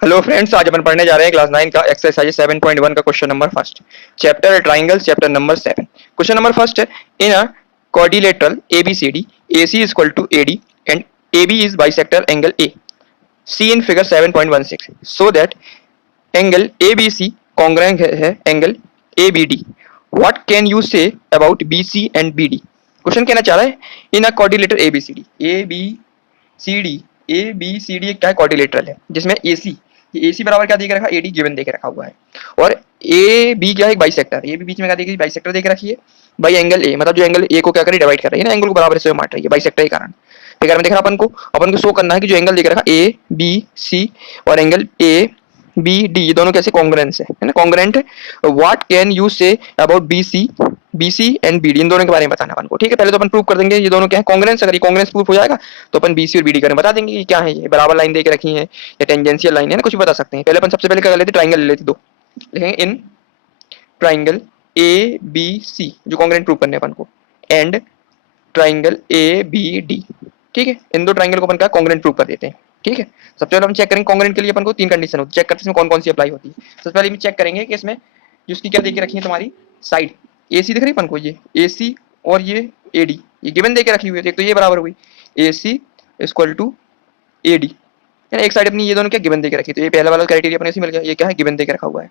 Hello friends, आज अपन पढ़ने जा रहे हैं क्लास 9 का एक्सरसाइज 7.1 का question number first, chapter triangles, chapter number 7। Question number first है, in a quadrilateral ABCD, AC is equal to AD and AB is bisector angle A. See in figure 7.16 so that angle ABC congruent है angle ABD. What can you say about BC and BD? Question कहना चाह रहा है in a quadrilateral ABCD, A B C D क्या है, quadrilateral है जिसमें AC, ए सी बराबर क्या दे के रखा, एडी गिवन दे के रखा हुआ है। और ए बी क्या है, एक बाइसेक्टर, ए बी बीच में क्या देगी, बाइसेक्टर दे के रखी है। बाई एंगल ए, मतलब जो एंगल ए को क्या करी, डिवाइड कर रही है ना, एंगल को बराबर से मार रही है बाइसेक्टर के कारण। फिगर में देख रहा अपन को शो करना है कि जो एंगल देख रखा ए बी सी और एंगल ए बी डी, ये दोनों कैसे कॉन्ग्रुएंस है ना, कॉन्ग्रुएंट है। What can you say about B C and B D, इन दोनों के बारे में बताना अपन को। ठीक है, पहले तो अपन प्रूव कर देंगे ये दोनों क्या है, कॉन्ग्रुएंस। अगर ये कॉन्ग्रुएंस प्रूफ हो जाएगा तो अपन बी सी और बी डी करें, बता देंगे कि क्या है, ये बराबर लाइन दे के रखी है या टेंजेंशियल लाइन है ना, कुछ भी बता सकते हैं। पहले अपन सबसे पहले क्या कर लेते, ट्राइंगल ले लेते दो, लिखेंगे इन ट्राइंगल ए बी सी, जो कॉन्ग्रुएंट प्रूव करने अपन को, and triangle A B D. ठीक है, इन दो ट्राइंगल को अपन क्या कॉन्ग्रुएंट प्रूव कर देते हैं। ठीक है, सबसे पहले हम चेक करेंगे कॉन्ग्रुएंट के लिए अपन को तीन कंडीशन होती है, चेक करते हैं इसमें कौन कौन सी अप्लाई होती है। सबसे पहले हम चेक करेंगे कि इसमें जिसकी क्या देके रखी है तुम्हारी साइड, ए सी दिख रही है अपन को, ये ए सी और ये ए डी, ये गिवन देके रखी हुई है। एक तो ये बराबर हुई ए सी इक्वल टू ए डी, एक साइड अपनी ये दोनों क्या गिवन देके रखी, तो ये पहला वाला क्राइटेरिया अपने से मिल गया। ये क्या है, गिवन देके रखा हुआ है,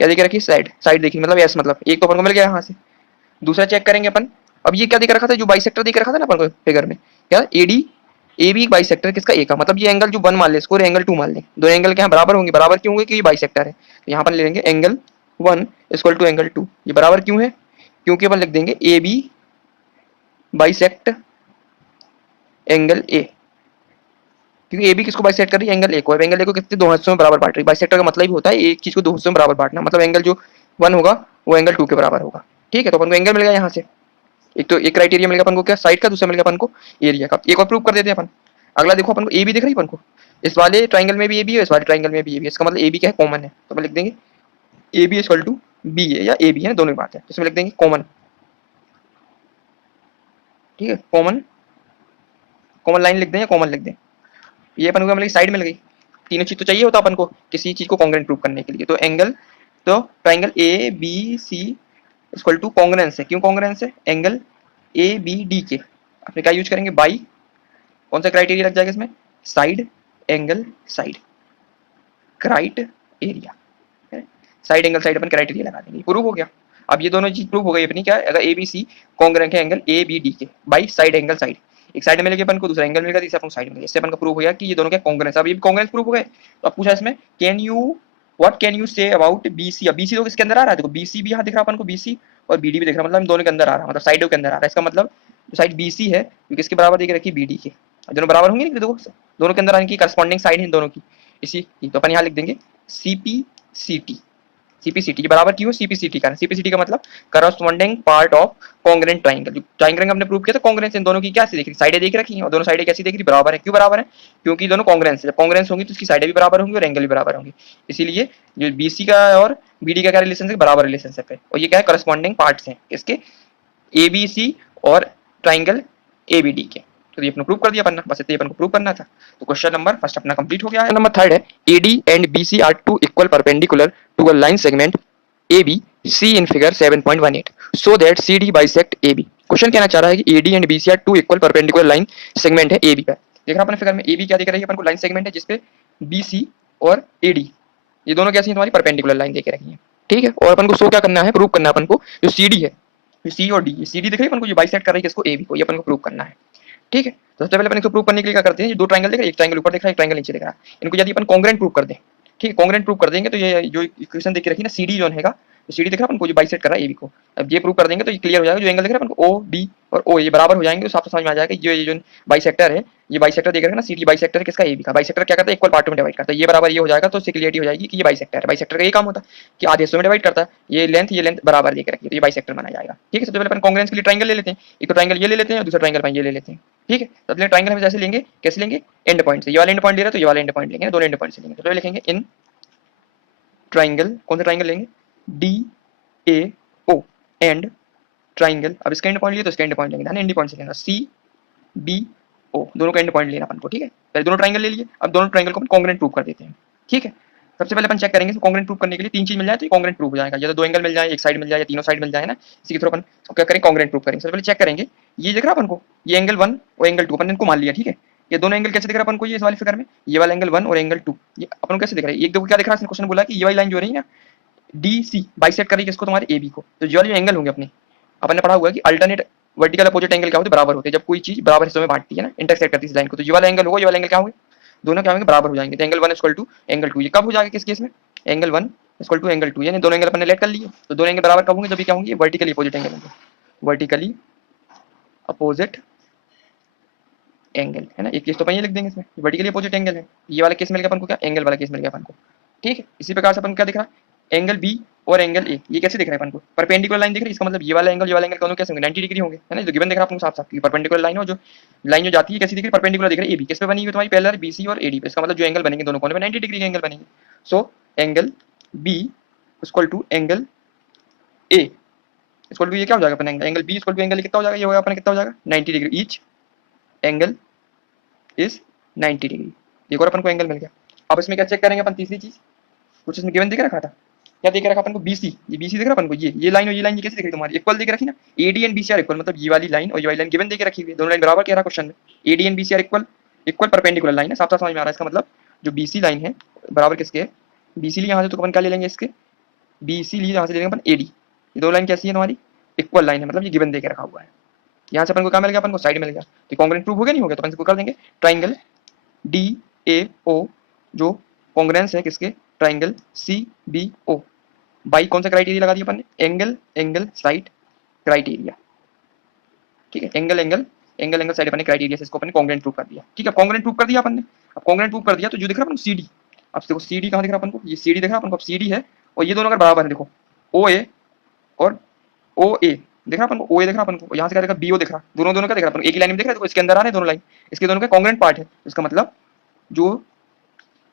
क्या देके रखी, साइड, साइड देखी मतलब एस, मतलब एक तो अपन को मिल गया यहाँ से। दूसरा चेक करेंगे अपन, अब ये क्या देख रखा था, जो बाइसेक्टर देख रखा था ना अपन को फिगर में, क्या एडी ए बी बाइसेक्टर किसका, ए का, मतलब ये एंगल जो 1 मान ले इसको, एंगल 2 मान ले, दो एंगल क्या बराबर होंगे, बराबर क्यों होंगे, क्योंकि ये बाइसेक्टर है। तो यहाँ पर ले लेंगे एंगल 1 इक्वल टू एंगल 2, ये बराबर क्यों है, क्योंकि अपन लिख देंगे A B bisect angle A, क्योंकि ए बी किसको बाइसेक्ट कर रही है, एंगल ए को। अब एंगल ए को कितने, दो हिस्सों में बराबर बांट रही है। बाइसेक्टर का मतलब ही होता है एक चीज को दो हिस्सों में बराबर बांटना, मतलब एंगल जो 1 होगा वो एंगल 2 के बराबर होगा। ठीक है, तो अपन को एंगल मिल गया यहाँ से, एक तो एक क्राइटेरिया मिल गया अपन को क्या, साइड का, दूसरा मिल गया अपन को एरिया का। एक और प्रूव कर देते हैं अपन। अगला देखो अपन को ए बी दिख रही है अपन को, इस वाले ट्राइंगल में भी ए बी है, इस वाले ट्राइंगल में भी ए बी है, इसका मतलब ए बी क्या है, कॉमन है। तो अपन लिख देंगे A B equal to B है या ए बी है, दोनों की बात है, तो इसमें लिख देंगे कॉमन। ठीक है, कॉमन, कॉमन लाइन लिख दें या कॉमन लिख दें, ये अपन को मतलब साइड मिल गई। तीनों चीज तो चाहिए होता अपन को किसी चीज को कॉन्ग्रुएंट प्रूव करने के लिए। तो एंगल, तो triangle A B C equal to congruence है, क्यों कॉन्ग्रुएंस है, एंगल ए बी डी के अपने क्या यूज करेंगे, बाई, कौन सा क्राइटेरिया लग जाएगा इसमें, side angle side criteria, side angle side अपन क्राइटेरिया लगा देंगे, प्रूव हो गया। अब ये दोनों चीज प्रूव हो गई अपनी, क्या अगर ए बी सी कॉन्ग्रुएंट है एंगल ए बी डी के बाई साइड एंगल साइड, एक साइड मिल गया अपन को, दूसरा एंगल मिल गया, तीसरा अपन साइड मिल गया, इससे अपन का प्रूव हो गया कि ये दोनों क्या कॉन्ग्रुएंस। अब ये भी कॉन्ग्रुएंस प्रूव हो गए। तो अब पूछा इसमें can you, what can you say about BC. अब बीसी तो किसके अंदर आ रहा है, देखो बीसी भी यहाँ दिख रहा है अपन को, बीसी और बीडी भी दिख रहा है, मतलब दोनों के अंदर आ रहा है, मतलब साइडों के अंदर आ रहा है। इसका मतलब जो साइड बीसी है वो किसके बराबर देख रखी, बीडी के, दोनों बराबर होंगे ना, देखो दोनों के अंदर आने की करस्पॉन्डिंग साइड है दोनों की, इसी तो अपन यहाँ लिख देंगे सीपीसीटी। सीपीसीटी बराबर क्यों, सीपीसीटी का, सीपीसीटी का मतलब corresponding part of congruent triangle. जो ट्राइंगल हमने प्रूव किया था कॉन्ग्रुएंस, इन दोनों की क्या देख रही, साइडें देख रखी हैं, और दोनों साइडें कैसी देख रही, बराबर है। क्यों बराबर है, क्योंकि दोनों कॉन्ग्रुएंस है, जब कॉन्ग्रुएंस होंगी तो उसकी साइडें भी बराबर होंगी और एंगल भी बराबर होंगे। इसीलिए जो बीसी का और बीडी का क्या रिलेशनशिप, बराबर रिलेशनशिप है, और ये क्या है, करस्पॉन्डिंग पार्ट्स हैं इसके, एबीसी और ट्राइंगल एबीडी के। तो ये अपना प्रूव कर दिया अपन ने, बस इतना अपन को प्रूव करना था। तो क्वेश्चन नंबर फर्स्ट अपना कंप्लीट हो गया है। नंबर थर्ड है, AD and BC are two equal perpendicular to a line segment AB C in figure 7.18 so that CD bisect AB। Question कहना चाह रहा है कि AD and BC are two equal perpendicular line segment है AB पर। देख रहा अपन figure में AB क्या दिख रही है अपन को, लाइन सेगमेंट है जिसपे BC और AD ये दोनों कैसी हैं तुम्हारी, परपेंडिकुलर लाइन देके रखी है। ठीक है, और अपन को शो क्या करना है, प्रूव करना है अपन को जो CD है, C और D, CD दिख रही है अपन को, जो बाइसेक्ट कर रही है किसको, AB को, ये अपन को प्रूव करना है। ठीक है, तो सबसे पहले अपन इसको प्रूव करने के लिए क्या करते हैं, ये दो ट्राइंगल दिख रहा है, एक ट्राइंगल ऊपर दिख रहा है, एक ट्राइंगल नीचे दिख रहा है, इनको यदि अपन कॉन्ग्रुएंट प्रूव कर दें, ठीक है, कॉन्ग्रुएंट प्रूव कर देंगे तो ये जो इक्वेशन देख रखी है ना, CD जो है, तो CD दिख रहा है अपन को, जो बाइसेक्ट कर रहा है AB को। अब ये प्रूव कर देंगे तो ये क्लियर हो जाएगा, जो एंगल दिख रहा है अपन को OB और O ये बराबर हो जाएंगे, तो साफ समझ में आ जाएगा ये जो बाइसेक्टर है, ये बाइसेक्टर देख रहे हैं ना, CD बाइसेक्टर किसका, AB का। बाइसेक्टर क्या करता है, इक्वल पार्ट में डिवाइड करता है, ये बराबर ये हो जाएगा, तो इससे क्लियरिटी हो जाएगी कि ये बाइसेक्टर है। बाइसेक्टर का ये काम होता है कि आधे हिस्सों में डिवाइड करता है, ये लेंथ बराबर देख रखी है, तो ये बाइसेक्टर माना जाएगा। ठीक है, सबसे पहले अपन कॉन्ग्रुएंस के लिए ट्राइंगल ले लेते हैं, एक तो ट्राइंगल ये ले लेते हैं और दूसरा ट्राइंगल ये ले लेते हैं। ठीक है, सबसे पहले ट्राइंगल हम जैसे लेंगे, कैसे लेंगे, एंड पॉइंट से, ये वाला एंड पॉइंट ले रहा है तो ये वाला एंड पॉइंट लेंगे, दोनों एंड पॉइंट से लेंगे। तो लिखेंगे इन ट्राइंगल, कौन सा ट्राइंगल लेंगे, DAO एंड ट्राइंगल। अब इसका एंड पॉइंट लिए तो इसका एंड पॉइंट लेंगे, ध्यान एंड पॉइंट से लेना, CBO दोनों का एंड पॉइंट लेना अपन को। ठीक है, पहले दोनों ट्राइंगल ले लिए, अब दोनों ट्राइंगल को अपन कॉन्ग्रुएंट प्रूव कर देते हैं। ठीक है, सबसे पहले अपन चेक करेंगे कॉन्ग्रेंट प्रूव करने के लिए तीन चीज मिल जाए तो ये कॉन्ग्रेंट प्रूव हो जाएगा, या तो दो एंगल मिल जाए, एक साइड मिल जाए, या तीनों साइड मिल जाए ना, इसी के थ्रू अपन क्या करेंगे कॉन्ग्रेंट प्रूव करेंगे। सबसे पहले चेक करेंगे, ये दिख रहा अपन को, ये एंगल 1 और एंगल 2 अपन इनको मान लिया, ठीक है। ये दोनों एंगल कैसे दिख रहा है अपन को, ये इस वाली फिगर में ये वाला एंगल 1 और एंगल 2 ये अपन को कैसे दिख रहा है, एक दो क्या दिख रहा है, क्वेश्चन बोला कि ये वाली लाइन जो रही है ना डी सी बाइसेक्ट कर रही है किसको, तुम्हारे ए बी को। तो जो वाले एंगल होंगे अपने, अपन ने पढ़ा हुआ है कि अल्टरनेट वर्टिकल अपोजिट एंगल क्या होते हैं, बराबर होते हैं जब कोई चीज बराबर हिस्सों में बांटती है ना, इंटरसेक्ट करती है इस लाइन को। तो ये वाला एंगल होगा, ये वाला एंगल क्या होंगे, दोनों क्या होंगे, बराबर हो जाएंगे। तो एंगल 1 इक्वल टू एंगल 2 ये कब हो जाएगा किस केस में, एंगल 1 इक्वल टू एंगल 2, यानी दोनों एंगल अपन ने लेट कर लिए। तो दोनों एंगल बराबर कब होंगे, जब ये क्या होंगे, वर्टिकली अपोजिट एंगल होंगे, वर्टिकली अपोजिट एंगल है ना। एक केस तो अपन ये लिख देंगे इसमें, वर्टिकली अपोजिट एंगल है, ये वाला केस मिल गया अपन को, क्या एंगल वाला केस मिल गया अपन को, ठीक है। इसी प्रकार से अपन क्या दिख रहा है, एंगल बी और एंगल ए ये कैसे दिख रहा है अपन को, परपेंडिकुलर लाइन दिख रही है, इसका मतलब ये वाला एंगल दोनों कैसे होंगे, 90 डिग्री होंगे, है ना। जो गिवन दिख रहा है आपको साफ साफ की परपेंडिकुलर लाइन हो, जो लाइन जो जाती है कैसी दिख रही है, परपेंडिकुलर दिख रही है। ए बी किस पे बनी हुई है तुम्हारी, पैरेलल बीसी और एडी पे, इसका मतलब जो एंगल बनेंगे दोनों कोने पे 90 डिग्री के एंगल बनेंगे। So angle B equal to angle A equal to ये क्या हो जाएगा अपन, angle B equal to angle कितना हो जाएगा, ये होगा अपन कितना हो जाएगा 90 degree, each angle is 90 degree. एक और अपन को एंगल मिल गया। अब इसमें क्या चेक करेंगे अपन, तीसरी चीज कुछ इसमें गिवन दिख रखा था, क्या देख रखा अपन को, बीसी, ये बीसी दिख रहा अपन को, ये लाइन और ये लाइन ये कैसे दिख रही तुम्हारी, इक्वल दिख रखी ना, AD and BC are equal, मतलब ये वाली लाइन और ये वाली लाइन गिवन देख रखी हुई है, दोनों लाइन बराबर कह रहा क्वेश्चन में, AD and BC are equal, equal perpendicular line है, साफ साफ समझ में आ रहा है। इसका मतलब जो बीसी लाइन है बराबर किसके है, बीसी लिए यहाँ से तो अपन क्या ले लेंगे, इसके बीसी लिए यहाँ से ले लेंगे अपन एडी, ये दो लाइन कैसी है तुम्हारी, इक्वल लाइन है, मतलब ये गिवन देके रखा हुआ है। यहाँ से अपन को क्या मिल गया, अपन को साइड मिल गया, तो कॉन्ग्रेंट प्रूव हो गया, नहीं हो गया, तो अपन इसको कर देंगे ट्राइंगल डी ए ओ जो कॉन्ग्रेंस है किसके, triangle C B O by कौन सा क्राइटेरिया लगा दिया अपन ने, एंगल एंगल साइड क्राइटेरिया, ठीक है। Angle angle angle angle side अपन ने क्राइटेरिया से इसको अपन ने कॉन्ग्रेंट प्रूव कर दिया, ठीक है। कॉन्ग्रेंट प्रूव कर दिया अपन ने, अब कॉन्ग्रेंट प्रूव कर दिया तो जो दिख रहा है अपन को सीडी, अब देखो सीडी कहाँ दिख रहा है अपन को, ये सीडी दिख रहा है अपन को, अब सीडी है और ये दोनों अगर बराबर है, देखो ओ ए और ओ ए दिख रहा अपन को, ओ ए दिख रहा अपन को, यहाँ से क्या दिख रहा बी ओ दिख रहा, दोनों दोनों का दिख रहा अपन एक ही लाइन में दिख रहा है, देखो इसके अंदर आ रहे हैं दोनों लाइन, इसके दोनों का कॉन्ग्रेंट पार्ट है, इसका मतलब जो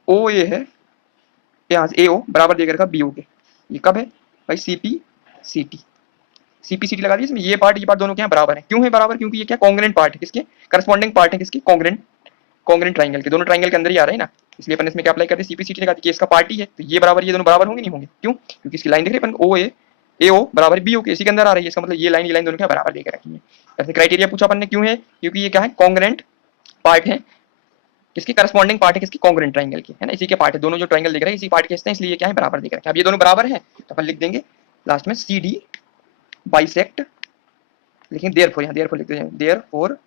ओ ए है यहाँ से ए ओ बराबर देकर रखा बी ओ के, ये कब है भाई, सीपी सीटी, सीपी सीटी लगा दी इसमें, ये पार्ट दोनों क्या बराबर है, क्यों है बराबर, क्योंकि ये क्या कॉन्ग्रेंट पार्ट है किसके, करस्पॉन्डिंग पार्ट है किसके, कॉन्ग्रेंट कॉन्ग्रेंट ट्राइंगल के, दोनों ट्राइंगल के अंदर ही आ रहे हैं ना, इसलिए अपन इसमें क्या अप्लाई करते हैं, सीपी सीटी लगा दी, इसका पार्ट ही है, तो ये बराबर ये दोनों बराबर होंगे नहीं होंगे, क्यों, क्योंकि इसकी लाइन देख रहे हैं अपन ओ ए ओ बराबर बी ओ के, इसी के अंदर आ रही है, इसका मतलब ये लाइन दोनों क्या बराबर देकर रखी है। ऐसे क्राइटेरिया पूछा अपन ने, क्यों है, क्योंकि ये क्या है कॉन्ग्रेंट पार्ट है किसकी, करस्पॉन्डिंग पार्ट है किसकी, कॉन्ग्रेंट ट्राइंगल की, है ना, इसी के पार्ट है, दोनों जो ट्राइंगल दिख रहे हैं इसी पार्ट के हिस्से हैं, इसलिए क्या है बराबर दिख रहा है। अब ये दोनों बराबर है तो अपन लिख देंगे लास्ट में सी डी बाइसेक्ट, लिखेंगे देयरफॉर, यहाँ देयरफॉर लिखते हैं, therefore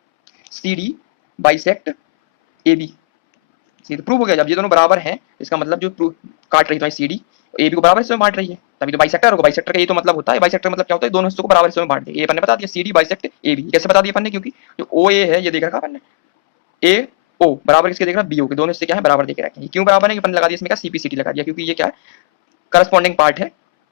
C D bisect A B, तो प्रूव हो गया। जब ये दोनों बराबर हैं इसका मतलब जो प्रूव काट रही है सी डी ए बी को बराबर हिस्सों में बांट रही है, तभी तो बाइसेक्टर होगा, बाइसेक्टर का ये तो मतलब होता है, बाइसेक्टर मतलब क्या होता है, दोनों हिस्सों को बराबर हिस्सों में बांट दे, ये अपन ने बता दिया C D bisect A B, कैसे बता दिया अपन ने, क्योंकि जो ओ ए है ये देख रखा अपन ने, ए ओ बराबर किसके देख रहा बी ओ के, दोनों हिस्से क्या है बराबर देख रखे हैं, क्यों बराबर है, अपन लगा दिया इसमें क्या सीपी सीटी लगा दिया, क्योंकि ये क्या है करस्पॉन्डिंग पार्ट है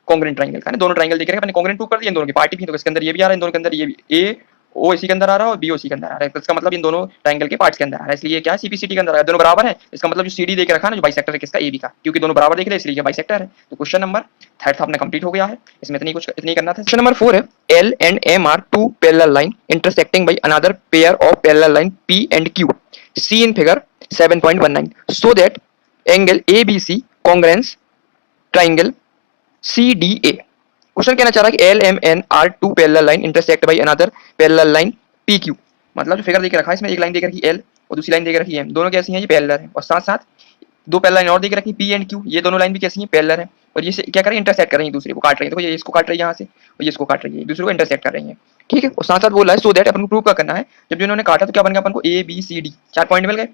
कॉन्ग्रेंट ट्राइंगल का, दोनों ट्राइंगल देख रहे हैं अपन कॉन्ग्रेंट प्रूव कर दिया, इन दोनों की पार्टी भी, तो इसके अंदर ये भी आ रहा है, इन दोनों के अंदर ये भी ए ओ इसी के अंदर आ रहा है और बी ओ सी के अंदर आ रहा है, तो इसका मतलब इन दोनों ट्राइंगल के पार्ट्स के अंदर आ रहा है, इसलिए क्या है सीपीसीटी के अंदर आ रहा है, दोनों बराबर है, इसका मतलब जो सीडी देख रखा है ना जो बाइसेक्टर है किसका, ए बी का, क्योंकि दोनों बराबर देख रहे हैं इसलिए बाइसेक्टर है। तो क्वेश्चन नंबर 3 अपने कंप्लीट हो गया है, इसमें इतनी करना था। क्वेश्चन नंबर 4 है L and M are two parallel line intersecting by another pair of parallel line P and Q see in figure 7.19 so that angle ABC congruence triangle CDA। Question कहना चाह रहा है कि L M N are two parallel line intersect by another parallel line P Q, मतलब जो figure देके रखा है इसमें एक लाइन देके रखी एल और दूसरी लाइन देके रखी एम, दोनों कैसी हैं ये पैरेलल है, और साथ साथ दो पैरेलल लाइन और देके रखी पी एंड क्यू, ये दोनों लाइन भी कैसी हैं पैरेलल है, और ये क्या कर रही है इंटरसेक्ट कर रही है, दूसरे को काट रही है, देखो ये इसको काट रही है यहाँ से और ये इसको काट रही है, दूसरे को इंटरसेक्ट कर रही है, ठीक है। और साथ साथ बोला है सो दैट अपन को प्रूव क्या करना है, जब इन्होंने काटा तो क्या बन गया अपन को A B C D 4 point मिल गए,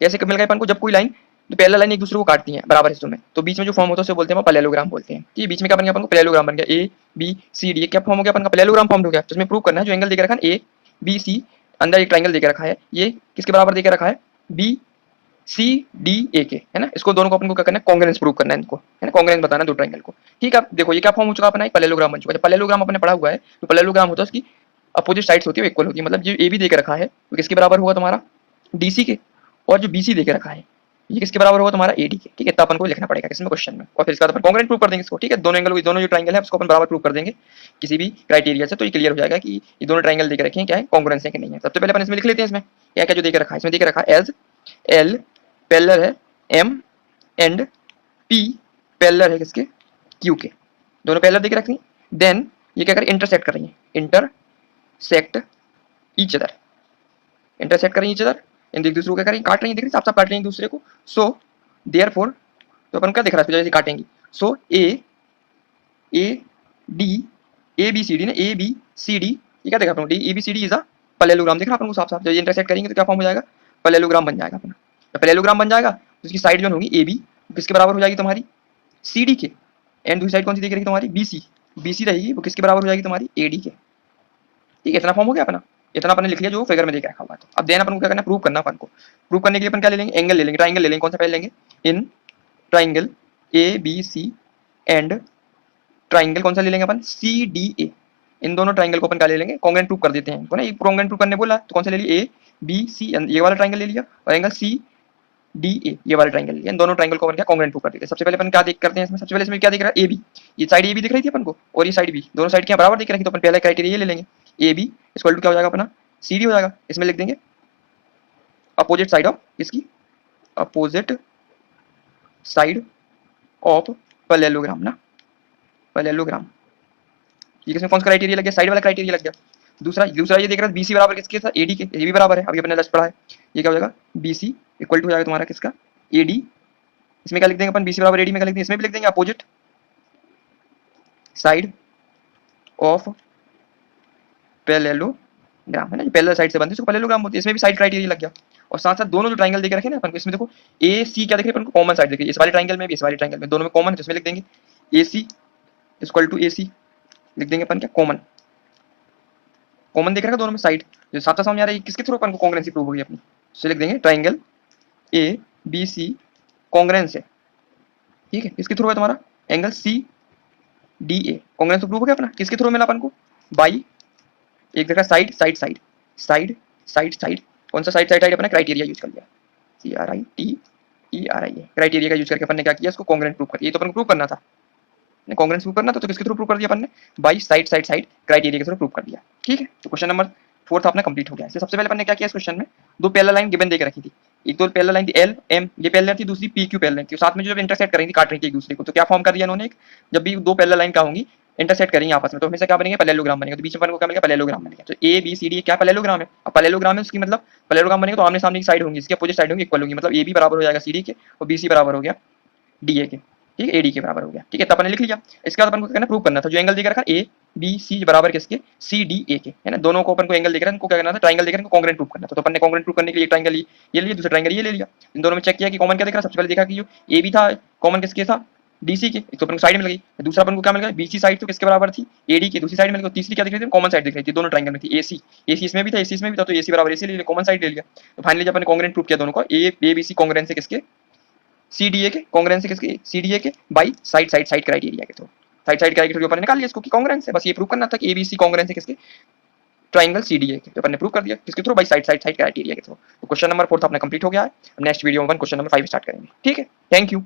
कैसे मिल गए अपन को, जब कोई लाइन तो पैरेलल लाइन एक दूसरे को काटती हैं बराबर हिस्सों में, तो बीच में जो फॉर्म होता है उसे बोलते हैं पैरेललोग्राम बोलते हैं, ठीक है। बीच में क्या बन गया अपन को पैरेललोग्राम बन गया, ए बी सी डी क्या फॉर्म हो गया अपन का पैरेललोग्राम फॉर्म हो गया। तो इसमें प्रूव करना है जो एंगल देके रखा है ए बी सी, अंदर एक ट्राइंगल देके रखा है, ये किसके बराबर देके रखा है बी सी डी ए के, है ना, इसको दोनों को अपन को क्या करना है कॉन्ग्रेंस प्रूव करना है, इनको है ना कॉन्ग्रेंस बताना दो ट्राइंगल को, ठीक है। देखो ये क्या फॉर्म हो चुका अपना, पैरेललोग्राम बन चुका है। पैरेललोग्राम अपने पढ़ा हुआ है, तो पैरेललोग्राम होता है उसकी अपोजिट साइड्स होती है इक्वल होती है, मतलब जो ए बी देके रखा है वो किसके बराबर होगा तुम्हारा डीसी के, और जो बीसी देके रखा है ये किसके बराबर होगा तुम्हारा एडी के, ठीक है। तो अपन को लिखना पड़ेगा किसमें क्वेश्चन में, और फिर इसका अपन कॉन्ग्रेंट प्रूव कर देंगे इसको, ठीक है। दोनों एंगल दोनों जो ट्राइंगल है उसको अपन बराबर प्रूव कर देंगे किसी भी क्राइटेरिया से, तो ये क्लियर हो जाएगा कि ये दोनों ट्राइंगल देके रखे हैं क्या है कॉन्ग्रेंस है कि नहीं है। सबसे पहले अपन इसमें लिख लेते हैं, इसमें क्या क्या जो देके रखा है, इसमें देके रखा है एज एल पैरेलल है एम एंड पी पैरेलल है किसके, क्यू के, दोनों पैरेलल देके रखनी। देन ये क्या करें, इंटरसेक्ट कर रही है, इंटरसेक्ट ईच अदर, इंटरसेक्ट करेंगे ईच अदर, इन एक दूसरे को क्या करेंगे, काट रही है, देख रही है, साफ साफ काट रही है एक दूसरे को। सो देयरफॉर, तो अपन क्या दिख रहा है जैसे काटेंगी, so A D, A B C D ना, ए बी सी डी, ये क्या देखा अपन, D A B C D is a parallelogram, देख रहा अपन को साफ साफ, जब ये इंटरसेक्ट करेंगे तो क्या फॉर्म हो जाएगा, पैरेललोग्राम बन जाएगा अपना। जब पैरेललोग्राम बन जाएगा तो उसकी साइड जो होगी ए बी किसके बराबर हो जाएगी तुम्हारी, सी डी के, एंड दूसरी साइड कौन सी देख रही तुम्हारी, बी सी, बी सी रहेगी वो किसके बराबर हो जाएगी तुम्हारी, ए डी के। ठीक है, इतना फॉर्म हो गया अपना, इतना अपन ने लिख लिया जो फिगर में देख रखा हुआ है। अब देन अपन को क्या करना है, प्रूव करना अपन को। प्रूव करने के लिए अपन क्या ले लेंगे, एंगल ले लेंगे, ट्राइंगल ले लेंगे, कौन सा पहले लेंगे, in triangle A B C and triangle कौन सा ले लेंगे अपन, सी डी ए, इन दोनों ट्राइंगल को अपन क्या ले लेंगे, कॉन्ग्रुएंट प्रूव कर देते हैं इनको ना, ये कॉन्ग्रुएंट प्रूव करने बोला तो कौन सा ले लिया, ए बी सी, ये वाला ट्राइंगल ले लिया, और एंगल सी डी ए ये वाला ट्राइंगल लिया, इन दोनों ट्राइंगल को अपन क्या कॉन्ग्रुएंट प्रूव कर देते हैं। सबसे पहले अपन क्या देख करते हैं इसमें, सबसे पहले इसमें क्या दिख रहा है, ए बी, ये साइड ए बी दिख रही थी अपन को, और ये साइड बी, दोनों साइड क्या बराबर दिख रही थी, तो अपन पहले क्राइटेरिया ये ले लेंगे, ए बी इक्वल टू क्या हो जाएगा अपना, सी डी हो जाएगा, इसमें लिख देंगे अपोजिट साइड ऑफ इसकी, अपोजिट साइड ऑफ पैरेललोग्राम ना, पैरेललोग्राम, ठीक है, इसमें कौन सा क्राइटेरिया लग गया, साइड वाला क्राइटेरिया लग गया। दूसरा दूसरा ये देख रहा है बीसी बराबर किसके था, एडी के, ये भी बराबर है, अभी अपने जस्ट पढ़ा है, ये क्या हो जाएगा, बीसी इक्वल टू हो जाएगा तुम्हारा किसका, एडी, इसमें क्या लिख देंगे अपन, बीसी बराबर एडी में क्या लिख देंगे, इसमें भी लिख देंगे अपोजिट साइड ऑफ पैरेललोग्राम है ना, जो पैरेलल साइड से बनती है उसको पैरेललोग्राम बोलते हैं, इसमें भी साइड क्राइटेरिया लग गया। और साथ साथ दोनों जो ट्राइंगल देख रखे हैं ना अपन को, इसमें देखो ए सी क्या देख रहे हैं अपन को, कॉमन साइड देख रही है, इस वाले ट्राइंगल में भी इस वाले ट्राइंगल में, दोनों में कॉमन है, तो इसमें लिख देंगे ए सी इक्वल टू ए सी, लिख देंगे अपन क्या, कॉमन, कॉमन देख रखा दोनों में साइड, जो साफ साफ समझ आ रहा है किसके थ्रू अपन को कॉन्ग्रुएंसी प्रूव होगी अपनी, तो लिख देंगे triangle A B C congruence है, ठीक है, किसके थ्रू है तुम्हारा, angle C D A, congruence prove हो गया अपना, किसके थ्रू मिला अपन को, बाई एक देखा side side side side side side, कौन सा साइड साइड साइड अपना क्राइटेरिया यूज कर लिया, C R I T E R I A, criteria का यूज करके अपन ने क्या किया, इसको कॉन्ग्रुएंट प्रूव कर दिया, ये तो अपन को प्रूव करना था, कॉन्ग्रुएंस प्रूव करना था, तो किसके थ्रू प्रूव कर दिया अपन ने, by side side side criteria के थ्रू प्रूव कर दिया। ठीक है, तो क्वेश्चन नंबर 4 अपना कंप्लीट हो गया। इससे सबसे पहले अपन ने क्या किया, इस क्वेश्चन में दो पैरेलल लाइन गिवन देके रखी थी, एक तो पैरेलल लाइन थी एल एम, ये पैरेलल थी, दूसरी पी क्यू पैरेलल थी, साथ में जो इंटरसेक्ट करेंगी काट रही थी एक दूसरे को, तो क्या फॉर्म कर दिया इन्होंने, जब भी दो पैरेलल लाइन का होंगी इंटरसेक्ट करेंगे आपस में, तो हमेशा क्या बनेंगे, पैरेललोग्राम बनेगा, तो बीच में अपन को क्या मिलेगा, पैरेललोग्राम बनेगा। तो ए बी सी डी क्या पैरेललोग्राम है, अब पैरेललोग्राम है उसकी मतलब पैरेललोग्राम बनेगा तो आमने सामने की साइड होंगी, इसकी अपोजिट साइड होंगी, इक्वल होंगी, मतलब ए बी बराबर हो जाएगा सी डी के, और बी सी बराबर हो गया डी ए के, ठीक है, एडी के बराबर हो गया। ठीक है, तो अपन ने लिख लिया। इसके बाद अपन को क्या करना, प्रूव करना था, जो एंगल देकर रखा ए बी सी बराबर किसके, सी डी ए के, है ना, दोनों को अपन को एंगल देकर इनको क्या करना था, ट्राइंगल देकर इनको कॉन्ग्रुएंट प्रूव करना था। तो अपन ने कॉन्ग्रुएंट प्रूव करने के लिए ट्राइंगल ये लिया, दूसरा ट्राइंगल ये ले लिया, इन दोनों में चेक किया कि कॉमन क्या दिख रहा, सबसे पहले देखा कि जो ए बी था कॉमन किसके था, डीसी के, एक तो अपन को साइड में लगी, दूसरा अपन को क्या मिल गया, बीसी साइड तो किसके बराबर थी, एडी के, दूसरी साइड में लगी, तीसरी क्या दिख रही थी, कॉमन साइड दिख रही थी, दोनों ट्राइंगल में थी, एसी, एसी इसमें भी था, एसी इसमें भी था, तो एसी बराबर एसी ले लिया, कॉमन साइड ले लिया। तो फाइनली जब अपन ने कॉन्ग्रुएंट प्रूव किया दोनों को, ए बी सी कॉन्ग्रुएंस है किसके, सीडीए के, कॉन्ग्रुएंस है किसके, सीडीए के by side side side criteria के थ्रू, साइड साइड क्राइटेरिया अपन ने निकाल लिया इसको कि कॉन्ग्रुएंस है, बस ये प्रूव करना था कि एबीसी कॉन्ग्रुएंस है किसके, ट्राइंगल सीडीए के, तो अपन ने प्रूव कर दिया किसके through, by side side side criteria के थ्रू। तो क्वेश्चन नंबर 4 अपना कंप्लीट हो गया है। अब नेक्स्ट वीडियो में अपन क्वेश्चन नंबर 5 स्टार्ट करेंगे। ठीक है, थैंक यू।